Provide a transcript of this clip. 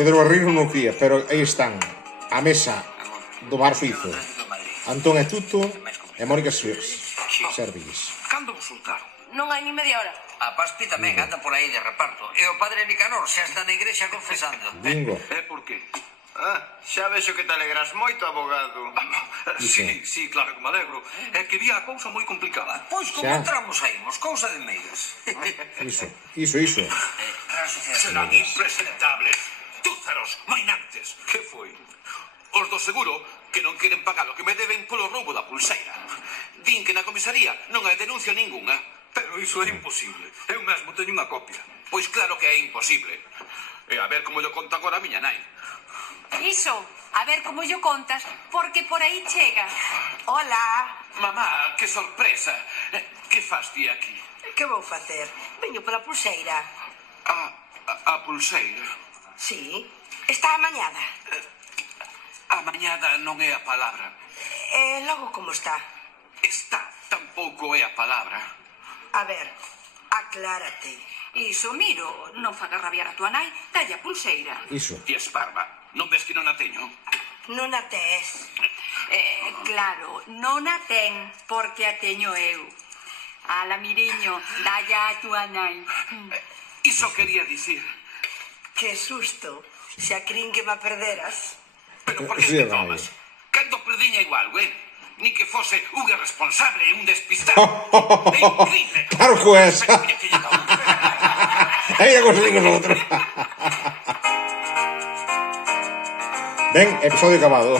Pedro Barreiro non cría, pero aí están, a mesa do bar suizo. Antón e Tuto e Mónica Servilles. Cando vos soltaron? Non hai ni media hora. A Paspi tamén anda por aí de reparto. E o padre Nicanor xa está na igrexa confesando. Bingo. E por qué? Xa vexo que te alegras moito, abogado. Sí, claro que me alegro. É que vía a cousa moi complicada. Pois como Xa. entramos saímos, cousa de meigas. Iso. Serán impresentables. Túzaros, mainantes. Que foi? Os do seguro que non queren pagar o que me deben polo roubo da pulseira. Din que na comisaría non hai denuncia ningunha. Pero iso é imposible. Eu mesmo teño unha copia. Pois claro que é imposible. E a ver como yo conto agora a miña nai. Iso, a ver como yo contas, porque por aí chega. Hola. Mamá, que sorpresa. Que faz ti aquí? Que vou facer? Veño pola pulseira. A pulseira. Sí, está amañada. Amañada non é a palabra. E logo como está? Está tampouco é a palabra. A ver, aclárate. Iso, miro, non faga rabiar a tua nai, dalle a pulseira. Iso. Ti esparva. Non ves que non a teño? Non a tes. Claro, non a ten, porque a teño eu. Ala, miriño, dalle a tua nai. Iso quería dicir. Que susto. Xa crin que me perderas. Pero por que Sí, te vale. tomas? Cando perdiña igual, güey. Ni que fose un irresponsable e un despistado. Claro que o es. Aí a conseguimos o outro. Ben, episodio acabado.